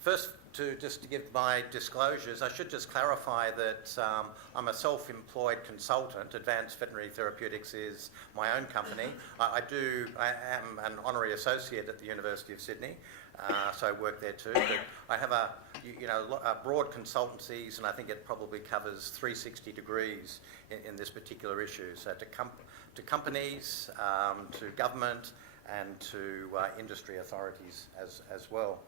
First, just to give my disclosures, I should just clarify that I'm a self-employed consultant. Advanced Veterinary Therapeutics is my own company. I am an honorary associate at the University of Sydney, so I work there too. But I have a broad consultancies, and I think it probably covers 360 degrees in this particular issue. So to companies, to government, and to industry authorities as well.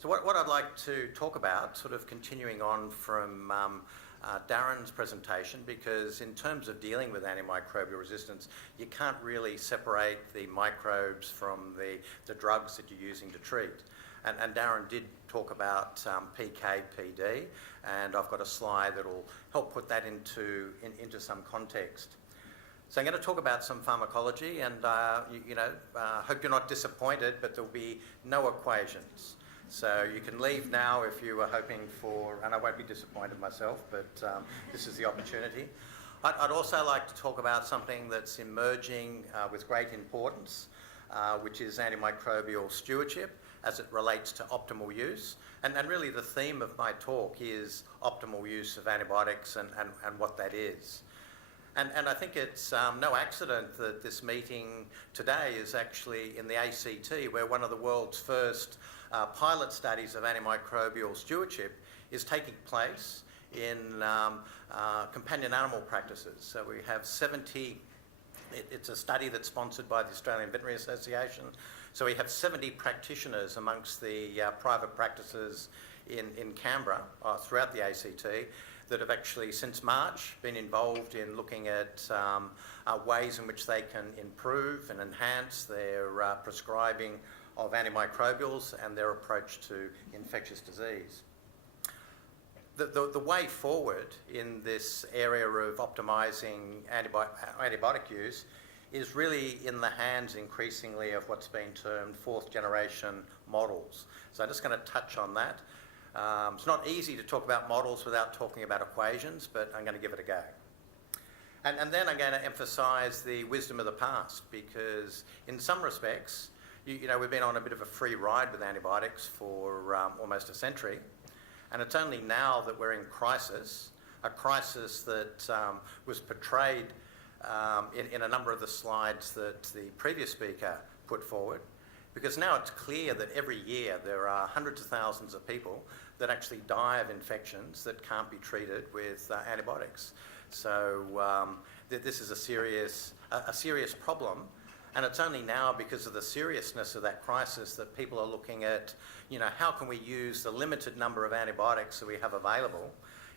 So what I'd like to talk about, sort of continuing on from Darren's presentation, because in terms of dealing with antimicrobial resistance, you can't really separate the microbes from the drugs that you're using to treat. And Darren did talk about PK/PD, and I've got a slide that will help put that into some context. So I'm going to talk about some pharmacology, and hope you're not disappointed, but there'll be no equations. So you can leave now if you were hoping for, and I won't be disappointed myself, but this is the opportunity. I'd also like to talk about something that's emerging with great importance, which is antimicrobial stewardship as it relates to optimal use. And really the theme of my talk is optimal use of antibiotics and what that is. And I think it's no accident that this meeting today is actually in the ACT, where one of the world's first pilot studies of antimicrobial stewardship is taking place in companion animal practices. So we have 70, it's a study that's sponsored by the Australian Veterinary Association. So we have 70 practitioners amongst the private practices in Canberra throughout the ACT that have actually, since March, been involved in looking at ways in which they can improve and enhance their prescribing of antimicrobials and their approach to infectious disease. The way forward in this area of optimising antibiotic use is really in the hands increasingly of what's been termed fourth generation models. So I'm just going to touch on that. It's not easy to talk about models without talking about equations, but I'm going to give it a go. And then I'm going to emphasise the wisdom of the past, because in some respects, we've been on a bit of a free ride with antibiotics for almost a century, and it's only now that we're in crisis, a crisis that was portrayed in a number of the slides that the previous speaker put forward, because now it's clear that every year there are hundreds of thousands of people that actually die of infections that can't be treated with antibiotics. So this is a serious problem. And it's only now, because of the seriousness of that crisis, that people are looking at, how can we use the limited number of antibiotics that we have available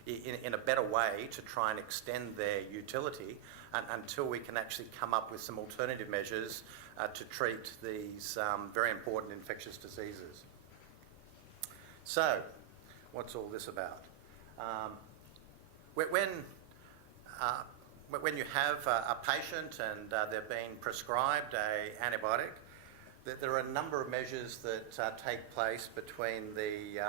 in a better way to try and extend their utility until we can actually come up with some alternative measures to treat these very important infectious diseases. So, what's all this about? When you have a patient and they're being prescribed an antibiotic, there are a number of measures that take place between the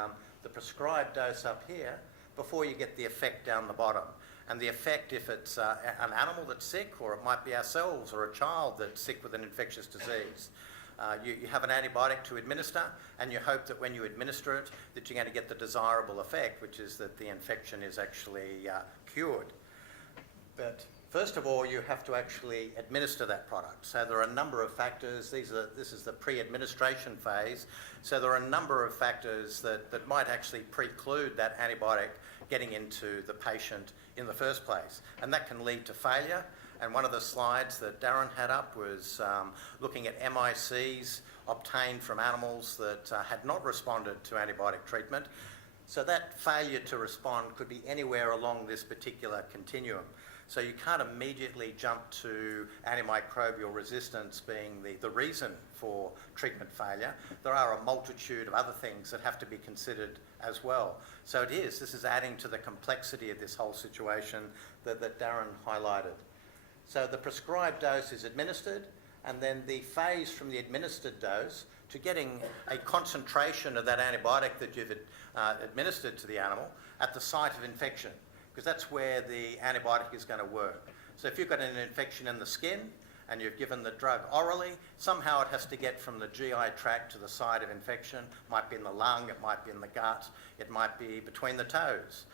prescribed dose up here before you get the effect down the bottom. And the effect, if it's an animal that's sick, or it might be ourselves or a child that's sick with an infectious disease, you have an antibiotic to administer, and you hope that when you administer it, that you're going to get the desirable effect, which is that the infection is actually cured. But first of all, you have to actually administer that product. So there are a number of factors. This is the pre-administration phase. So there are a number of factors that might actually preclude that antibiotic getting into the patient in the first place. And that can lead to failure. And one of the slides that Darren had up was looking at MICs obtained from animals that had not responded to antibiotic treatment. So that failure to respond could be anywhere along this particular continuum. So you can't immediately jump to antimicrobial resistance being the reason for treatment failure. There are a multitude of other things that have to be considered as well. So this is adding to the complexity of this whole situation that Darren highlighted. So the prescribed dose is administered, and then the phase from the administered dose to getting a concentration of that antibiotic that you've administered to the animal at the site of infection, because that's where the antibiotic is going to work. So if you've got an infection in the skin, and you've given the drug orally, somehow it has to get from the GI tract to the site of infection. It might be in the lung, it might be in the gut, it might be between the toes.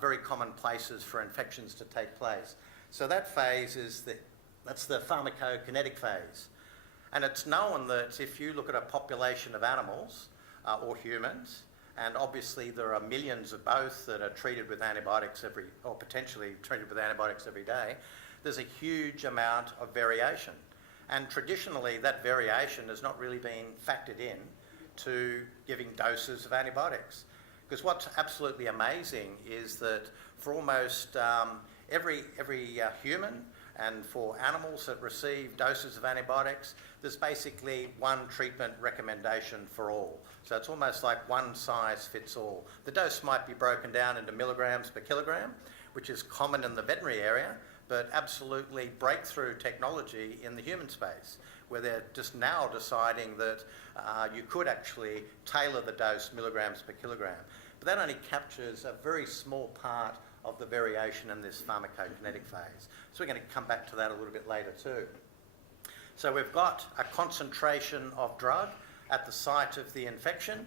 Very common places for infections to take place. So that phase that's the pharmacokinetic phase. And it's known that if you look at a population of animals or humans, and obviously there are millions of both that are treated with antibiotics or potentially treated with antibiotics every day, there's a huge amount of variation. And traditionally that variation has not really been factored in to giving doses of antibiotics. Because what's absolutely amazing is that for almost every human and for animals that receive doses of antibiotics, there's basically one treatment recommendation for all. So it's almost like one size fits all. The dose might be broken down into milligrams per kilogram, which is common in the veterinary area, but absolutely breakthrough technology in the human space, where they're just now deciding that you could actually tailor the dose milligrams per kilogram. But that only captures a very small part of the variation in this pharmacokinetic phase. So we're going to come back to that a little bit later too. So we've got a concentration of drug at the site of the infection.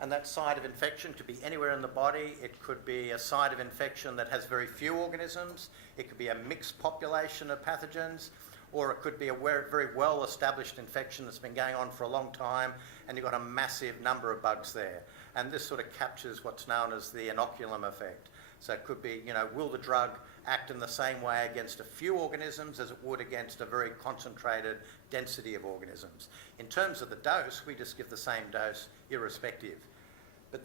And that site of infection could be anywhere in the body. It could be a site of infection that has very few organisms. It could be a mixed population of pathogens, or it could be a very well-established infection that's been going on for a long time, and you've got a massive number of bugs there. And this sort of captures what's known as the inoculum effect. So it could be, will the drug act in the same way against a few organisms as it would against a very concentrated density of organisms? In terms of the dose, we just give the same dose irrespective. But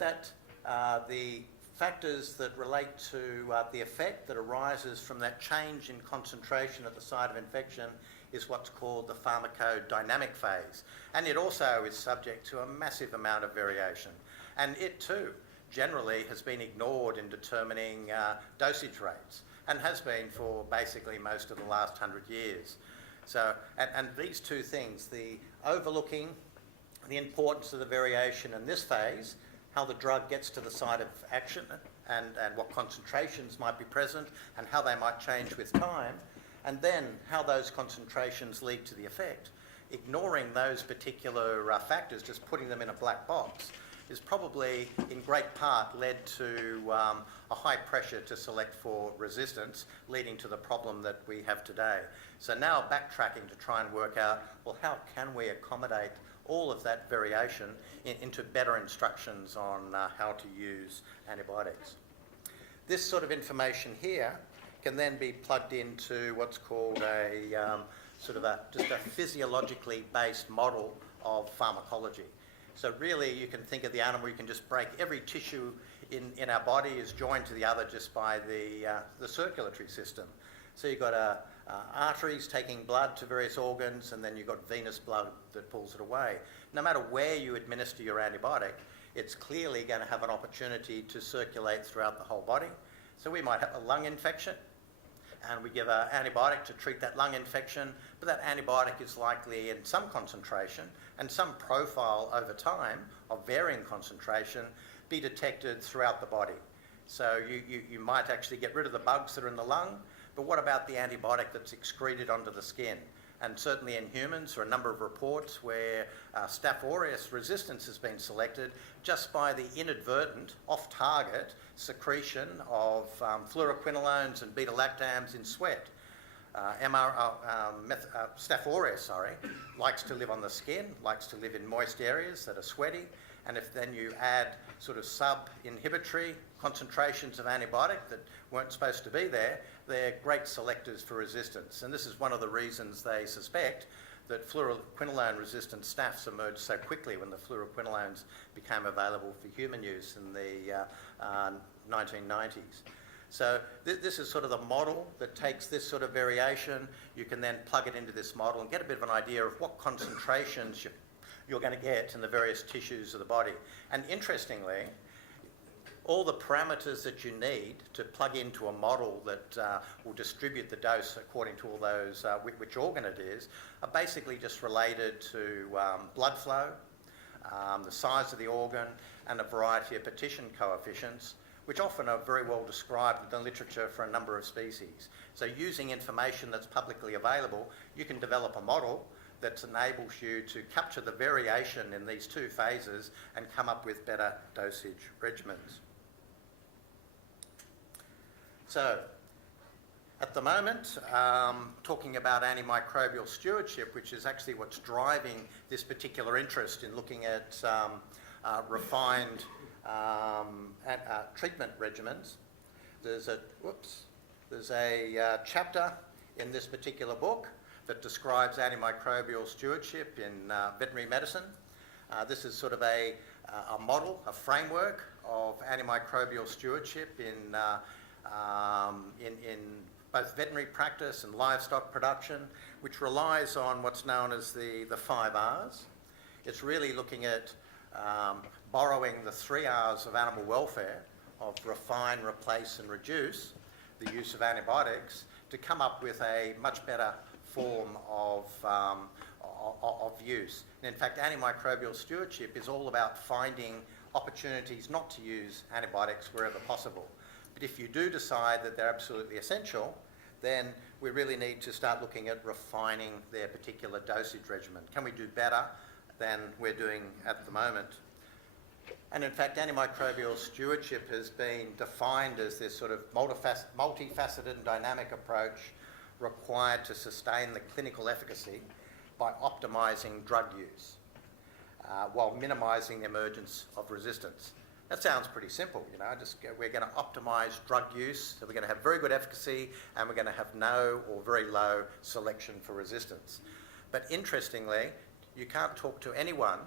the factors that relate to the effect that arises from that change in concentration at the site of infection is what's called the pharmacodynamic phase. And it also is subject to a massive amount of variation. And it too generally has been ignored in determining dosage rates, and has been for basically most of the last 100 years. So, and these two things, the overlooking the importance of the variation in this phase, how the drug gets to the site of action, and what concentrations might be present, and how they might change with time, and then how those concentrations lead to the effect. Ignoring those particular factors, just putting them in a black box, is probably in great part led to a high pressure to select for resistance, leading to the problem that we have today. So now backtracking to try and work out, well, how can we accommodate all of that variation into better instructions on how to use antibiotics. This sort of information here can then be plugged into what's called a just a physiologically based model of pharmacology. So really you can think of the animal, you can just break every tissue in our body is joined to the other just by the circulatory system. So you've got arteries taking blood to various organs, and then you've got venous blood that pulls it away. No matter where you administer your antibiotic, it's clearly going to have an opportunity to circulate throughout the whole body. So we might have a lung infection, and we give an antibiotic to treat that lung infection, but that antibiotic is likely in some concentration and some profile over time of varying concentration be detected throughout the body. So you might actually get rid of the bugs that are in the lung, but what about the antibiotic that's excreted onto the skin? And certainly in humans, there are a number of reports where Staph aureus resistance has been selected just by the inadvertent, off-target secretion of fluoroquinolones and beta-lactams in sweat. Staph aureus, likes to live on the skin, likes to live in moist areas that are sweaty, and if then you add sort of sub-inhibitory concentrations of antibiotic that weren't supposed to be there, they're great selectors for resistance. And this is one of the reasons they suspect that fluoroquinolone resistant staphs emerged so quickly when the fluoroquinolones became available for human use in the 1990s. So this is sort of the model that takes this sort of variation. You can then plug it into this model and get a bit of an idea of what concentrations you're going to get in the various tissues of the body. And interestingly, all the parameters that you need to plug into a model that will distribute the dose according to all those, which organ it is, are basically just related to blood flow, the size of the organ, and a variety of partition coefficients, which often are very well described in the literature for a number of species. So using information that's publicly available, you can develop a model that enables you to capture the variation in these two phases and come up with better dosage regimens. So, at the moment, talking about antimicrobial stewardship, which is actually what's driving this particular interest in looking at refined treatment regimens. There's a chapter in this particular book that describes antimicrobial stewardship in veterinary medicine. This is sort of a model, a framework of antimicrobial stewardship in both veterinary practice and livestock production, which relies on what's known as the 5 R's. It's really looking at borrowing the 3 R's of animal welfare, of refine, replace and reduce the use of antibiotics, to come up with a much better form of use. And in fact, antimicrobial stewardship is all about finding opportunities not to use antibiotics wherever possible. But if you do decide that they're absolutely essential, then we really need to start looking at refining their particular dosage regimen. Can we do better than we're doing at the moment? And in fact, antimicrobial stewardship has been defined as this sort of multifaceted and dynamic approach required to sustain the clinical efficacy by optimising drug use while minimising the emergence of resistance. That sounds pretty simple, you know, we're going to optimise drug use, so we're going to have very good efficacy and we're going to have no or very low selection for resistance. But interestingly, you can't talk to anyone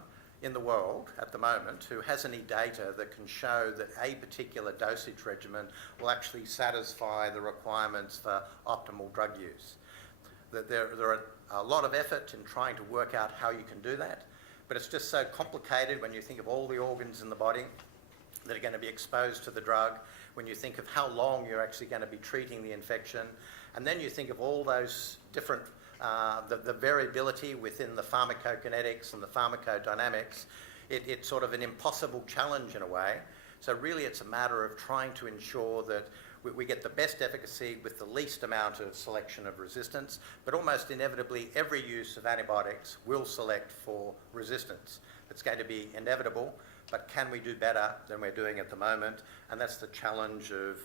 in the world at the moment who has any data that can show that a particular dosage regimen will actually satisfy the requirements for optimal drug use. There are a lot of effort in trying to work out how you can do that, but it's just so complicated when you think of all the organs in the body that are going to be exposed to the drug, when you think of how long you're actually going to be treating the infection, and then you think of all those different, the variability within the pharmacokinetics and the pharmacodynamics. It's sort of an impossible challenge in a way. So really it's a matter of trying to ensure that we get the best efficacy with the least amount of selection of resistance, but almost inevitably every use of antibiotics will select for resistance. It's going to be inevitable, but can we do better than we're doing at the moment? And that's the challenge of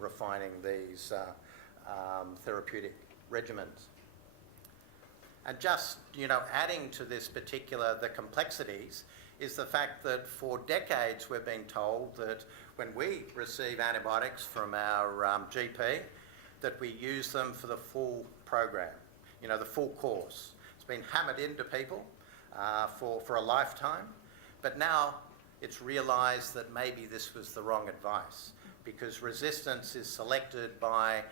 refining these therapeutic regimens. And just, you know, adding to this the complexities is the fact that for decades we've been told that when we receive antibiotics from our GP, that we use them for the full program, you know, the full course. It's been hammered into people for a lifetime, but now it's realised that maybe this was the wrong advice, because resistance is selected by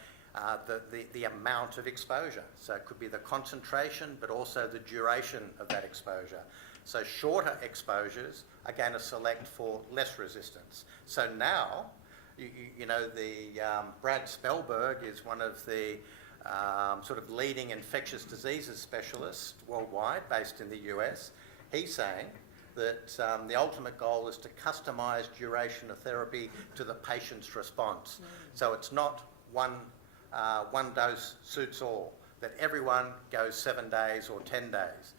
the amount of exposure. So it could be the concentration, but also the duration of that exposure. So shorter exposures are going to select for less resistance. So now, you know, Brad Spellberg is one of the sort of leading infectious diseases specialists worldwide, based in the US. He's saying that the ultimate goal is to customise duration of therapy to the patient's response. So it's not one dose suits all, that everyone goes 7 days or 10 days.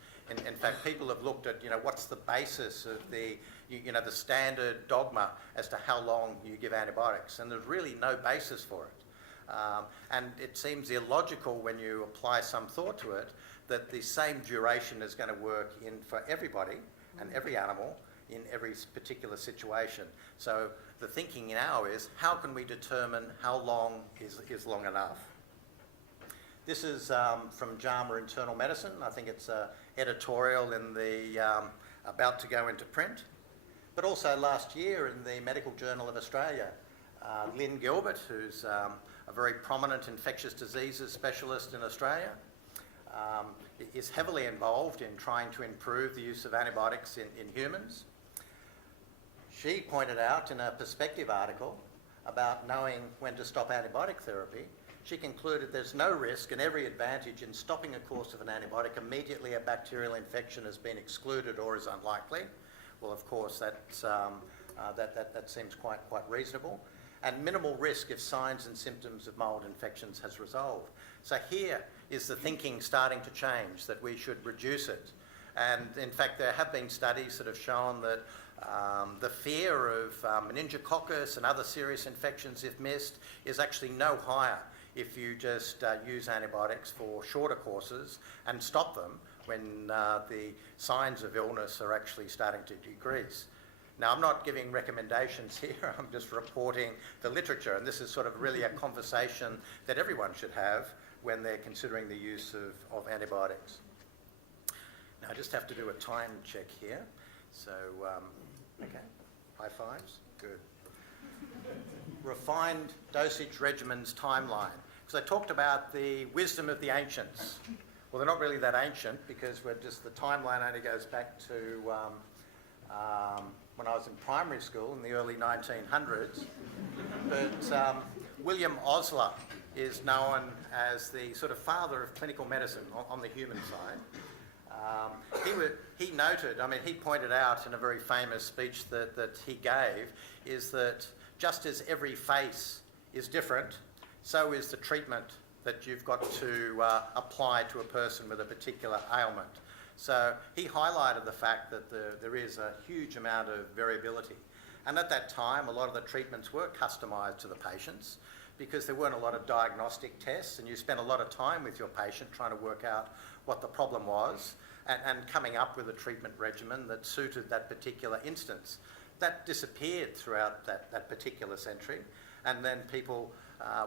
In fact, people have looked at, you know, what's the basis of the standard dogma as to how long you give antibiotics, and there's really no basis for it. And it seems illogical when you apply some thought to it that the same duration is going to work for everybody and every animal in every particular situation. So the thinking now is, how can we determine how long is long enough? This is from JAMA Internal Medicine. I think it's an editorial in the about to go into print. But also last year in the Medical Journal of Australia, Lynn Gilbert, who's a very prominent infectious diseases specialist in Australia, is heavily involved in trying to improve the use of antibiotics in humans. She pointed out in a Perspective article about knowing when to stop antibiotic therapy, she concluded there's no risk and every advantage in stopping a course of an antibiotic immediately a bacterial infection has been excluded or is unlikely. Well, of course, that seems quite reasonable. and minimal risk if signs and symptoms of mild infections has resolved. So here is the thinking starting to change, that we should reduce it. And in fact, there have been studies that have shown that the fear of meningococcus and other serious infections, if missed, is actually no higher if you just use antibiotics for shorter courses and stop them when the signs of illness are actually starting to decrease. Now, I'm not giving recommendations here, I'm just reporting the literature, and this is sort of really a conversation that everyone should have when they're considering the use of antibiotics. Now, I just have to do a time check here. So, okay, high fives, good. Refined dosage regimens timeline. Because I talked about the wisdom of the ancients. Well, they're not really that ancient, because the timeline only goes back to when I was in primary school in the early 1900s. But William Osler is known as the sort of father of clinical medicine on the human side. He noted, he pointed out in a very famous speech that he gave, is that just as every face is different, so is the treatment that you've got to apply to a person with a particular ailment. So he highlighted the fact that there is a huge amount of variability. And at that time, a lot of the treatments were customised to the patients, because there weren't a lot of diagnostic tests, and you spent a lot of time with your patient trying to work out what the problem was and coming up with a treatment regimen that suited that particular instance. That disappeared throughout that particular century, and then people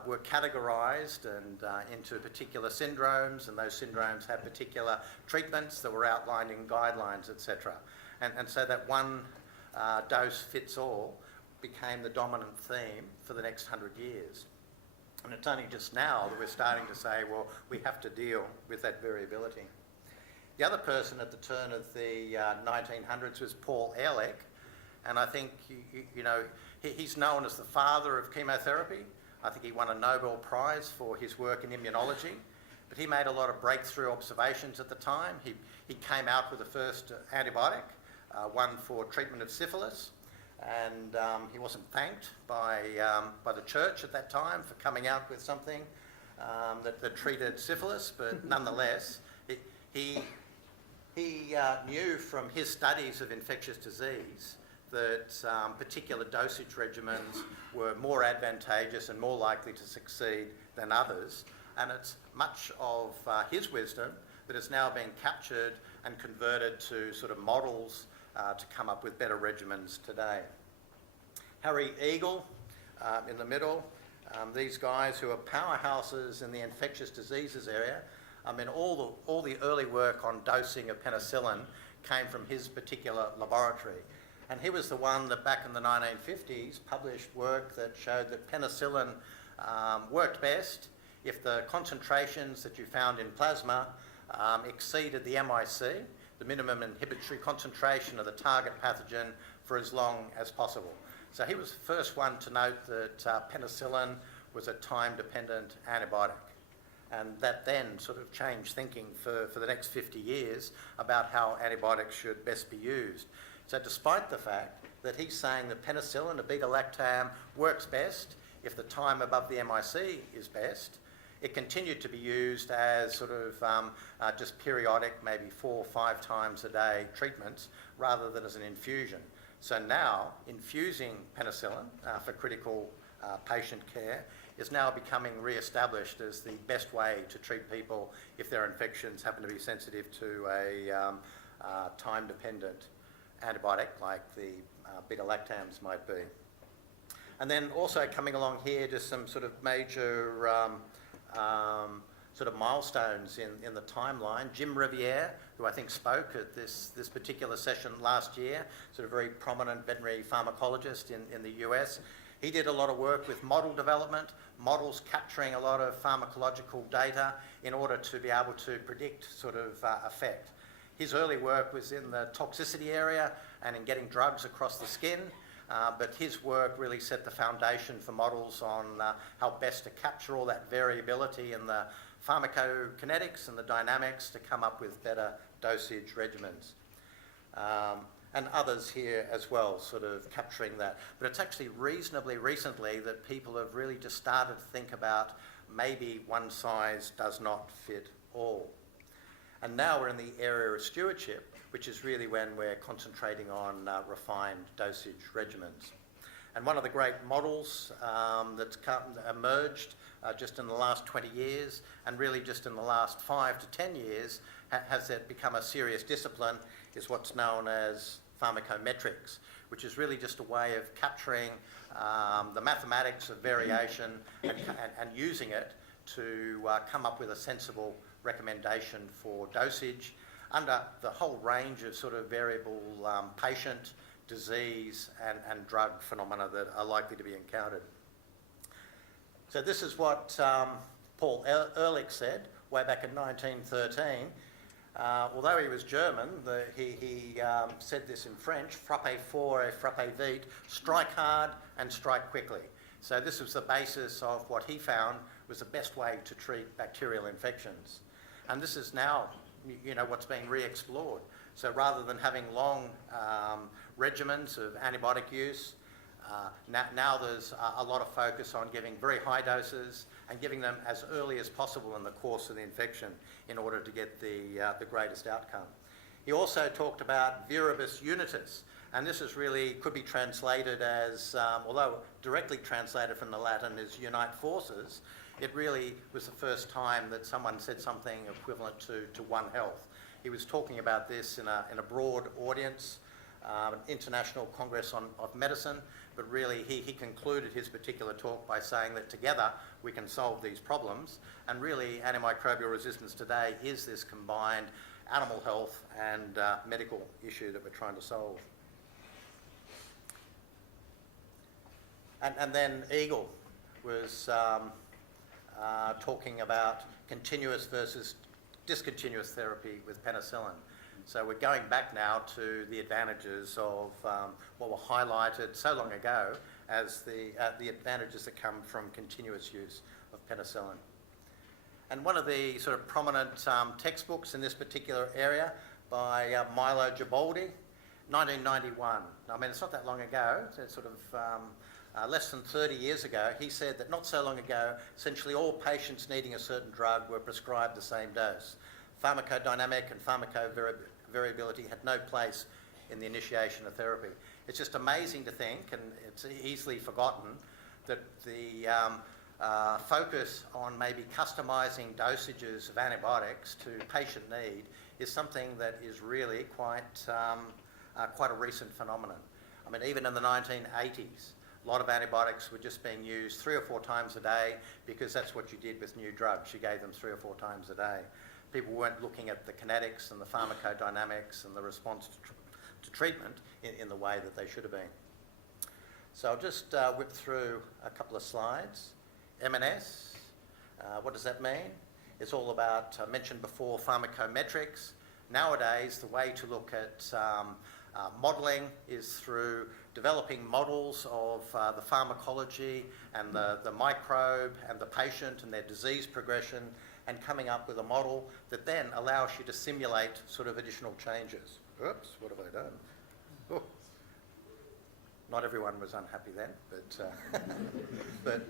were categorised and into particular syndromes, and those syndromes had particular treatments that were outlined in guidelines, etc. And so that one dose fits all became the dominant theme for the next 100 years. And it's only just now that we're starting to say, well, we have to deal with that variability. The other person at the turn of the 1900s was Paul Ehrlich, and I think, he's known as the father of chemotherapy. I think he won a Nobel Prize for his work in immunology, but he made a lot of breakthrough observations at the time. He came out with the first antibiotic, one for treatment of syphilis, and he wasn't thanked by the church at that time for coming out with something that treated syphilis, but nonetheless, he knew from his studies of infectious disease that particular dosage regimens were more advantageous and more likely to succeed than others. And it's much of his wisdom that is now being captured and converted to sort of models to come up with better regimens today. Harry Eagle in the middle, these guys who are powerhouses in the infectious diseases area. All the early work on dosing of penicillin came from his particular laboratory. And he was the one that back in the 1950s published work that showed that penicillin worked best if the concentrations that you found in plasma exceeded the MIC, the minimum inhibitory concentration of the target pathogen, for as long as possible. So he was the first one to note that penicillin was a time-dependent antibiotic. And that then sort of changed thinking for the next 50 years about how antibiotics should best be used. So despite the fact that he's saying that penicillin, a beta-lactam, works best if the time above the MIC is best, it continued to be used as sort of just periodic, maybe 4 or 5 times a day treatments, rather than as an infusion. So now, infusing penicillin for critical patient care is now becoming re-established as the best way to treat people if their infections happen to be sensitive to a time-dependent antibiotic like the beta-lactams might be. And then also coming along here, just some sort of major sort of milestones in the timeline. Jim Riviere, who I think spoke at this particular session last year, sort of very prominent veterinary pharmacologist in the US. He did a lot of work with model development, models capturing a lot of pharmacological data in order to be able to predict sort of effect. His early work was in the toxicity area and in getting drugs across the skin, but his work really set the foundation for models on how best to capture all that variability in the pharmacokinetics and the dynamics to come up with better dosage regimens. and others here as well, sort of capturing that. But it's actually reasonably recently that people have really just started to think about maybe one size does not fit all. And now we're in the area of stewardship, which is really when we're concentrating on refined dosage regimens. And one of the great models that's emerged just in the last 20 years, and really just in the last 5 to 10 years, has it become a serious discipline, is what's known as pharmacometrics, which is really just a way of capturing the mathematics of variation and using it to come up with a sensible recommendation for dosage under the whole range of sort of variable patient, disease and drug phenomena that are likely to be encountered. So this is what Paul Ehrlich said way back in 1913. Although he was German, he said this in French: frappe fort et frappe vite, strike hard and strike quickly. So this was the basis of what he found was the best way to treat bacterial infections. And this is now, what's being re-explored. So rather than having long regimens of antibiotic use, now there's a lot of focus on giving very high doses and giving them as early as possible in the course of the infection in order to get the greatest outcome. He also talked about viribus unitas, and this is really could be translated as, although directly translated from the Latin as unite forces, it really was the first time that someone said something equivalent to One Health. He was talking about this in a broad audience, an International Congress of Medicine, but really he concluded his particular talk by saying that together we can solve these problems, and really antimicrobial resistance today is this combined animal health and medical issue that we're trying to solve. And then Eagle was talking about continuous versus discontinuous therapy with penicillin. So we're going back now to the advantages of what were highlighted so long ago as the advantages that come from continuous use of penicillin. And one of the sort of prominent textbooks in this particular area by Milo Gibaldi, 1991. I mean, it's not that long ago. It's sort of less than 30 years ago. He said that not so long ago, essentially all patients needing a certain drug were prescribed the same dose. Pharmacodynamic and pharmacovariability had no place in the initiation of therapy. It's just amazing to think, and it's easily forgotten, that the focus on maybe customising dosages of antibiotics to patient need is something that is really quite a recent phenomenon. I mean, even in the 1980s, a lot of antibiotics were just being used 3 or 4 times a day because that's what you did with new drugs. You gave them 3 or 4 times a day. People weren't looking at the kinetics and the pharmacodynamics and the response to treatment in the way that they should have been. So I'll just whip through a couple of slides. M&S, what does that mean? It's all about, I mentioned before, pharmacometrics. Nowadays, the way to look at modelling is through developing models of the pharmacology and the microbe and the patient and their disease progression, and coming up with a model that then allows you to simulate sort of additional changes. Oops, what have I done? Oh. Not everyone was unhappy then, but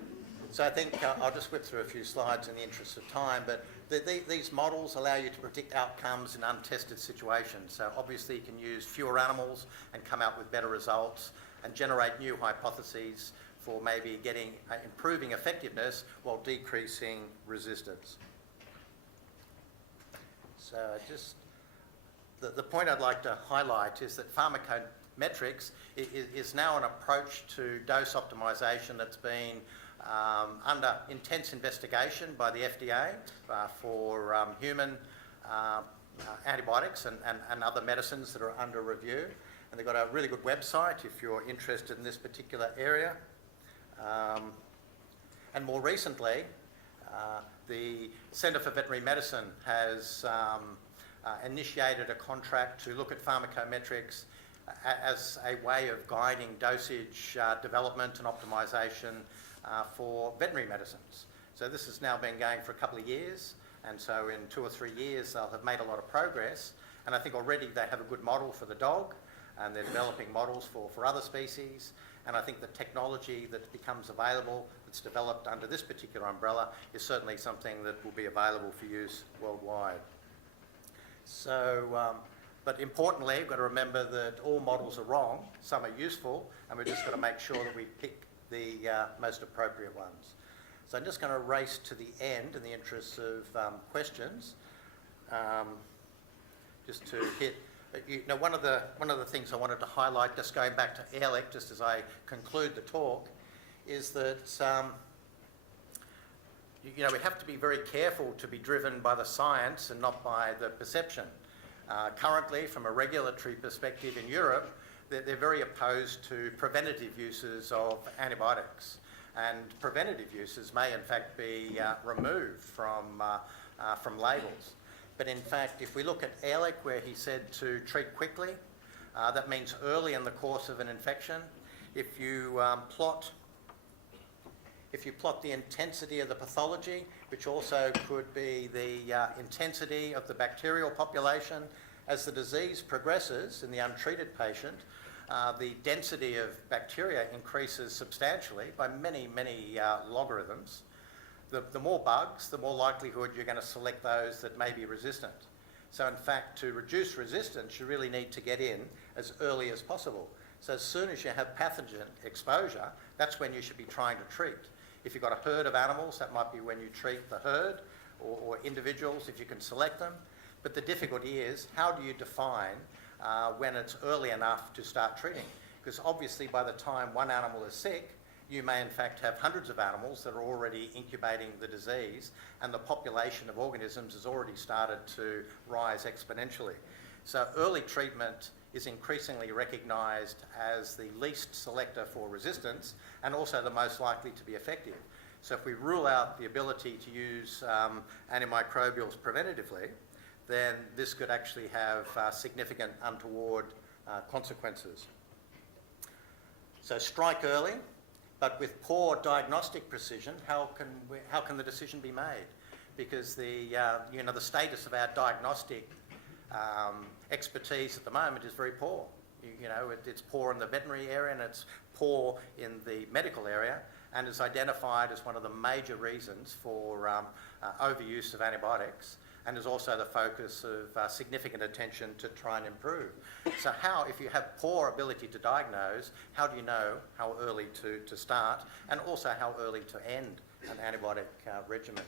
so I think I'll just whip through a few slides in the interest of time, but these models allow you to predict outcomes in untested situations. So obviously you can use fewer animals and come out with better results and generate new hypotheses for maybe improving effectiveness while decreasing resistance. So just the point I'd like to highlight is that pharmacometrics is now an approach to dose optimization that's been under intense investigation by the FDA for human antibiotics and other medicines that are under review. And they've got a really good website if you're interested in this particular area. And more recently, the Centre for Veterinary Medicine has initiated a contract to look at pharmacometrics as a way of guiding dosage development and optimisation for veterinary medicines. So this has now been going for a couple of years, and so in 2 or 3 years they'll have made a lot of progress, and I think already they have a good model for the dog. and they're developing models for other species. And I think the technology that becomes available, that's developed under this particular umbrella, is certainly something that will be available for use worldwide. So, but importantly, we've got to remember that all models are wrong, some are useful, and we've just got to make sure that we pick the most appropriate ones. So I'm just going to race to the end in the interest of questions, just to hit. One of the things I wanted to highlight, just going back to Ehrlich, just as I conclude the talk, is that we have to be very careful to be driven by the science and not by the perception. Currently, from a regulatory perspective in Europe, they're very opposed to preventative uses of antibiotics, and preventative uses may in fact be removed from labels. But in fact, if we look at Ehrlich, where he said to treat quickly, that means early in the course of an infection. If you plot the intensity of the pathology, which also could be the intensity of the bacterial population, as the disease progresses in the untreated patient, the density of bacteria increases substantially by many, many logarithms. The more bugs, the more likelihood you're going to select those that may be resistant. So in fact, to reduce resistance, you really need to get in as early as possible. So as soon as you have pathogen exposure, that's when you should be trying to treat. If you've got a herd of animals, that might be when you treat the herd, or individuals if you can select them. But the difficulty is, how do you define when it's early enough to start treating? Because obviously by the time one animal is sick, you may in fact have hundreds of animals that are already incubating the disease, and the population of organisms has already started to rise exponentially. So early treatment is increasingly recognised as the least selector for resistance, and also the most likely to be effective. So if we rule out the ability to use antimicrobials preventatively, then this could actually have significant untoward consequences. So strike early. But with poor diagnostic precision, how can the decision be made? Because the status of our diagnostic expertise at the moment is very poor. It's poor in the veterinary area, and it's poor in the medical area, and is identified as one of the major reasons for overuse of antibiotics, and is also the focus of significant attention to try and improve. So if you have poor ability to diagnose, how do you know how early to start, and also how early to end an antibiotic regimen?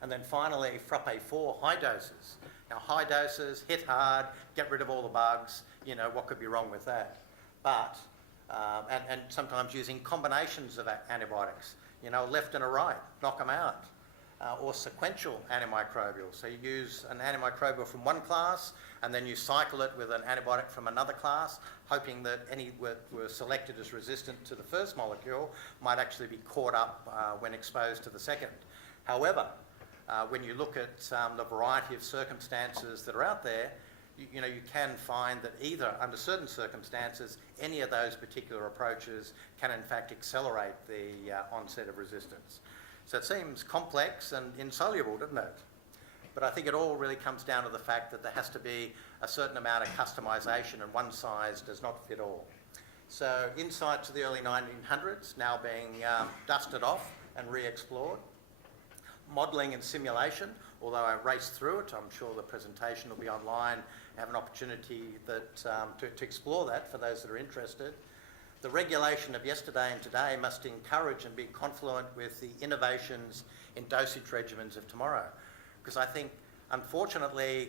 And then finally, FRAPPE 4, high doses. Now high doses, hit hard, get rid of all the bugs, what could be wrong with that? But, and sometimes using combinations of antibiotics, left and a right, knock them out. Or sequential antimicrobials. So you use an antimicrobial from one class, and then you cycle it with an antibiotic from another class, hoping that any were selected as resistant to the first molecule might actually be caught up when exposed to the second. However, when you look at the variety of circumstances that are out there, you can find that either under certain circumstances, any of those particular approaches can in fact accelerate the onset of resistance. So it seems complex and insoluble, doesn't it? But I think it all really comes down to the fact that there has to be a certain amount of customisation, and one size does not fit all. So insights of the early 1900s now being dusted off and re-explored. Modelling and simulation, although I raced through it, I'm sure the presentation will be online. Have an opportunity to explore that for those that are interested. The regulation of yesterday and today must encourage and be confluent with the innovations in dosage regimens of tomorrow. Because I think, unfortunately,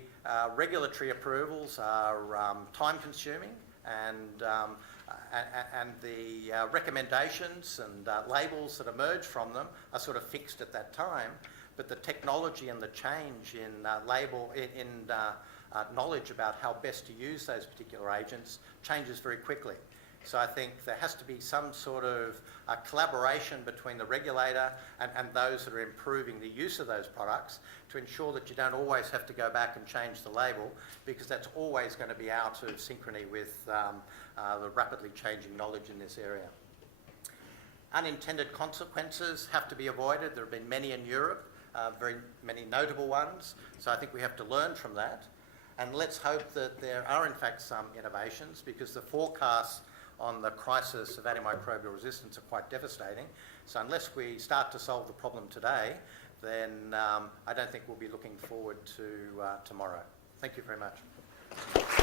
regulatory approvals are time-consuming, and the recommendations and labels that emerge from them are sort of fixed at that time. But the technology and the change in knowledge about how best to use those particular agents changes very quickly. So I think there has to be some sort of collaboration between the regulator and those that are improving the use of those products to ensure that you don't always have to go back and change the label, because that's always going to be out of synchrony with the rapidly changing knowledge in this area. Unintended consequences have to be avoided. There have been many in Europe, very many notable ones, so I think we have to learn from that. and let's hope that there are in fact some innovations, because the forecasts on the crisis of antimicrobial resistance are quite devastating. So unless we start to solve the problem today, then I don't think we'll be looking forward to tomorrow. Thank you very much.